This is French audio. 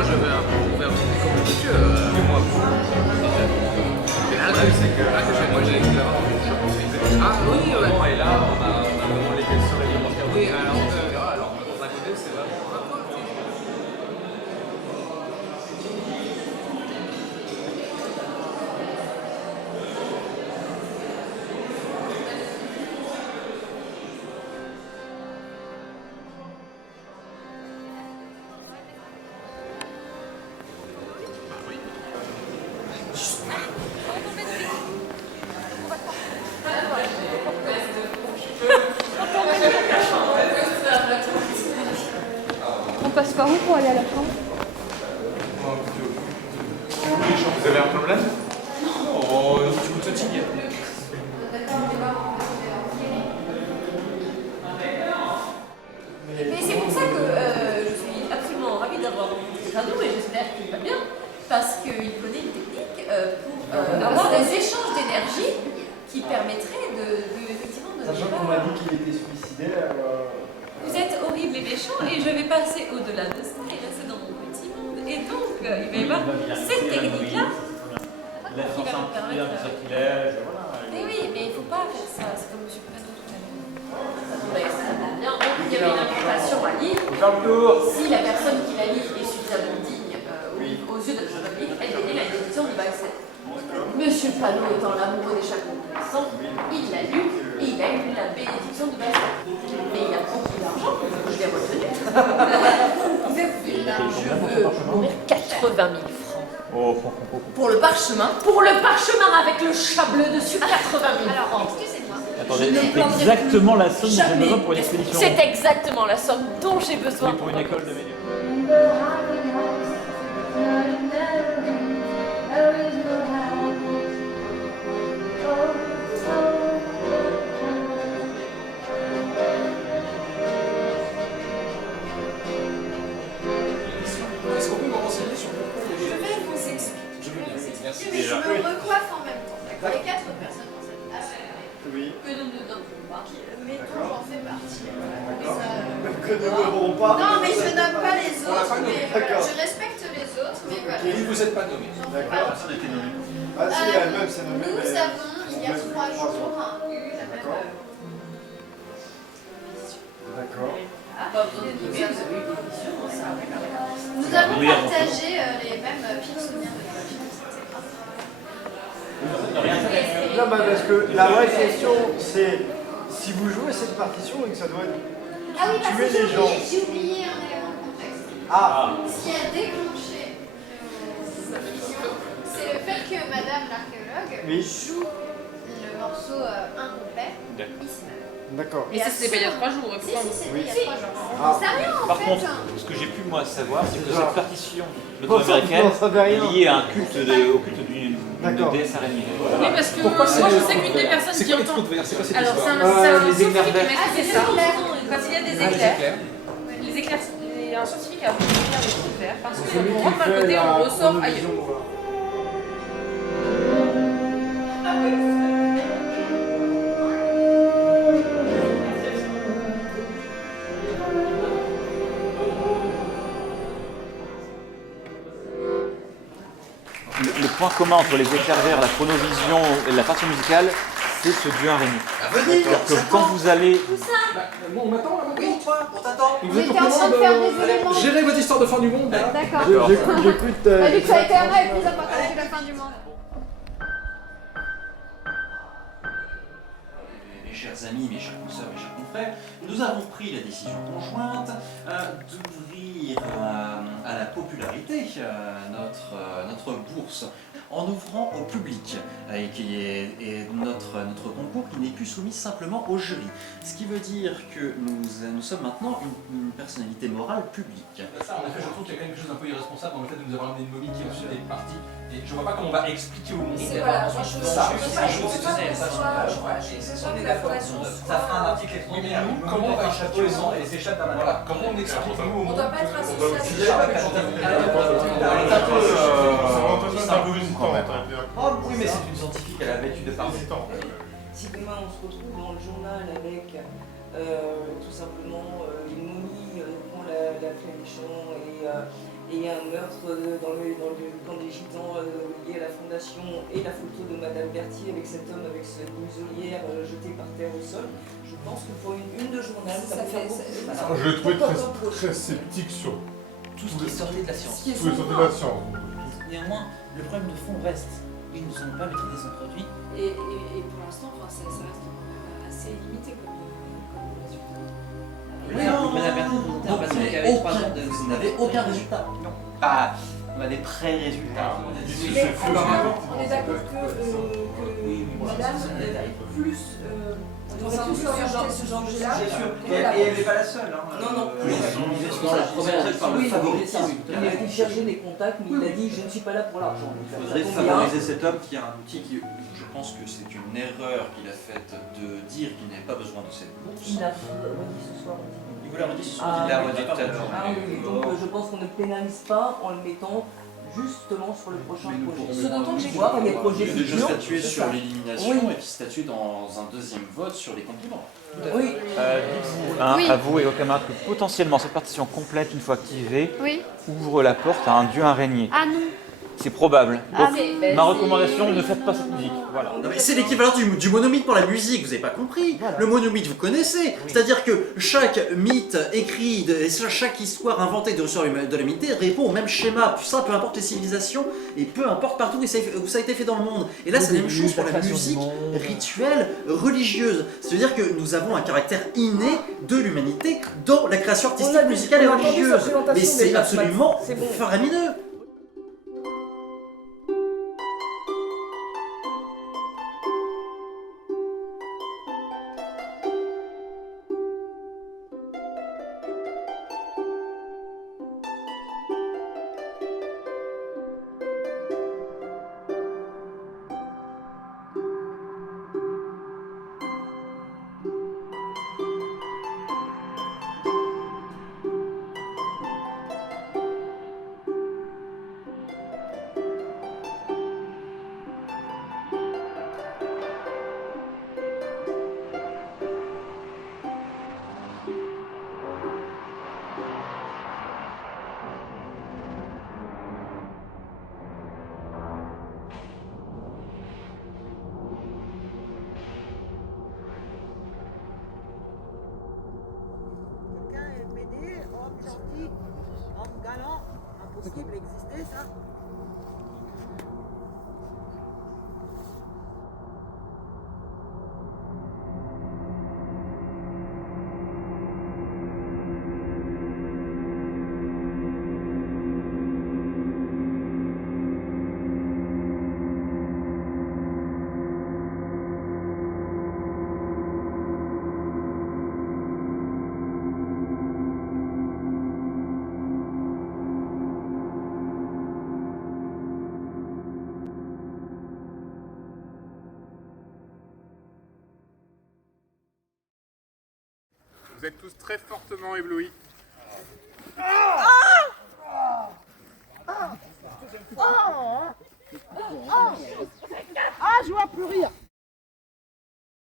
moi je vais ouvrir comme monsieur. Mais moi, Mais là, le problème c'est que moi j'ai évidemment, je pense qu'il fait Ah oui, ouais. et là on a vraiment l'épaisseur réglementaire. Oui, alors, Alors d'un côté c'est vraiment. On passe par où pour aller à la chambre? Vous avez un problème? Oh, tu peux te fatiguer. Mais c'est pour ça que je suis absolument ravie d'avoir rencontré Rado et j'espère qu'il va bien, parce qu'il connaît une technique pour avoir des échanges d'énergie qui permettraient effectivement de... Sachant qu'on m'a dit qu'il était suicidaire. Vous êtes horrible et méchant et je vais passer au-delà de ça et rester dans mon petit monde. Et donc, il va y avoir cette technique-là Il a qui va me permettre... Mais oui, mais il ne faut pas faire ça, c'est comme M. Panot tout à l'heure. Attendez, ça va bien. Donc, il y avait une invitation à lire. Si la personne qui la lit est suffisamment digne aux yeux de notre public, elle gagne la bénédiction du bac 7. Monsieur Panot étant l'amoureux des chats convalescents, il l'a lu et il a eu la bénédiction du bac 7. Mais il a beaucoup d'argent, je l'ai retenu. Je veux mourir 80 000 francs. Pour le parchemin. Pour le parchemin avec le chat bleu dessus, 80 000 francs. Excusez-moi. Attendez, c'est exactement la somme dont j'ai besoin pour une expédition. C'est exactement la somme dont j'ai besoin. Oui, pour une école de médium. Est-ce qu'on peut me renseigner sur le cours Je vais vous expliquer. Je veux bien, merci. Mais je me recoiffe en même temps. Il y a 4 personnes dans cette classe. Oui. Que nous ne donnons pas. Mettons, j'en fais partie. D'accord. Ça, Que ne voudront pas. Non, mais je nomme pas les On l'a autres. pas nommé. Mais voilà, D'accord. je respecte les autres, mais voilà. Et vous n'êtes pas nommé. J'en fais D'accord. partie. Ah si, elle-même s'est nommée. Nous mais- avons, il y a 3 jours, eu la même D'accord. D'accord. Pas besoin de donner, vous avez eu des missions, ça. Nous avons partagé les mêmes pires souvenirs de notre vie. Non, bah parce que la vraie question, c'est si vous jouez cette partition et que ça doit être Ah oui, parce tuer que les gens. j'ai oublié un élément de contexte. Ah, Ce qui a déclenché cette mission, c'est le fait que Madame l'archéologue Oui. joue le morceau incomplet ici même. d'accord. Mais ça, c'était pas il y a 3 jours. Si, c'était il y a 3 jours. Ah. C'est rien en Par fait. contre, ce que j'ai pu moi savoir, c'est que Genre. cette partition Bon, ça, américaine non, ça veut rien. est liée à un culte au culte d'une D'accord. déesse araignée. Oui, parce que Pourquoi moi, je sais qu'une des personnes C'est qui quoi les entend. trucs d'ailleurs? C'est quoi cette Alors, c'est histoire? un les éclairs scientifique verts. qui m'a expliqué ça. Quand il y a des Ah, les éclairs, éclairs. les éclairs, il y a un scientifique qui a voulu faire des trucs verts parce que Celui quand on qui rentre d'un fait côté, la on ressort chronovision, ailleurs. voilà. Le point commun entre les éclairs verts, la chronovision et la partition musicale, c'est ce dieu araignée. C'est-à-dire que quand vous allez... Bon, on m'attend là maintenant? On t'attend. Vous Vous êtes au étiez en courant train de faire des de éléments. gérer votre histoire de fin du monde là? D'accord. J'écoute. T'as dit que ça éternel est plus important que la fin du monde. Mes chers amis, mes chers consoeurs, mes chers confrères, nous avons pris la décision conjointe d'ouvrir à la popularité notre bourse en ouvrant au public et notre concours qui n'est plus soumis simplement au jury. Ce qui veut dire que nous sommes maintenant une personnalité morale publique. Ça, en effet, je trouve qu'il y a quand même quelque chose d'un peu irresponsable dans le fait de nous avoir amené une momie qui ensuite est partie. Et je vois pas comment on va expliquer au monde. Voilà, moi, je Ça, veux pas que la forêt soit... Ça fera un article oui, mais nous, comment on va échapper aux gens et s'échappe à voilà, comment on explique nous au On monde? doit pas être associé C'est à un peu une quand même. Oh oui, mais c'est une scientifique, elle a l'habitude de parler. Si demain on se retrouve dans le journal avec tout simplement une momie, on prend la flamichon et un meurtre dans le camp des Gitans lié à la fondation et la photo de Madame Berthier avec cet homme avec cette muselière jetée par terre au sol. Je pense que pour une de journal, ça fait beaucoup. Alors, je le trouvais très sceptique sur Tout ce qui est sorti de la science. tous les sorties de la science. Néanmoins, le problème de fond reste. Ils ne sont pas maîtrisés son produit. Et pour l'instant, enfin, ça reste assez limité comme résultat. Oui, non, Madame Berthier, vous dites un patient qui avait 3 ans de... Vous n'avez aucun résultat. Non, pas... On a des pré-résultats. Mais on est d'accord que Madame est plus... On va tous orienter ce genre de sujet. Et elle n'est pas la seule. Non, non. Dans la première, par le Oui, favoritisme. il a dit chercher des contacts, mais il a dit je ne suis pas là pour l'argent. Il faudrait favoriser cet homme qui a un outil qui, je pense que c'est une erreur qu'il a faite de dire qu'il n'avait pas besoin de cette bourse. Il a redit ce soir. Il vous l'a redit ce soir. Il l'a redit tout à l'heure. Ah oui, donc je pense qu'on ne pénalise pas en le mettant justement sur le prochain projet. Ce dont on Je vois qu'il y a des projets Il a déjà futurs. statué sur ça. l'élimination Oui. et puis statué dans un deuxième vote sur les compliments. Oui. À vous et vos camarades que potentiellement cette partition complète, une fois activée, Oui. ouvre la porte à un dieu araignée. Ah non. C'est probable. Ah, Donc, mais ma recommandation, ne faites pas cette musique. Voilà. Non, mais c'est l'équivalent du monomythe pour la musique, vous n'avez pas compris. Le monomythe, vous connaissez. C'est-à-dire que chaque mythe écrit, chaque histoire inventée de l'histoire de l'humanité répond au même schéma. Ça, peu importe les civilisations et peu importe partout où ça a été fait dans le monde. Et là, c'est la même chose pour la musique rituelle, religieuse. C'est-à-dire que nous avons un caractère inné de l'humanité dans la création artistique, musicale et religieuse. Mais c'est absolument faramineux. m'aider, homme gentil, homme galant, impossible d'exister ça. Vous êtes tous très fortement éblouis. Ah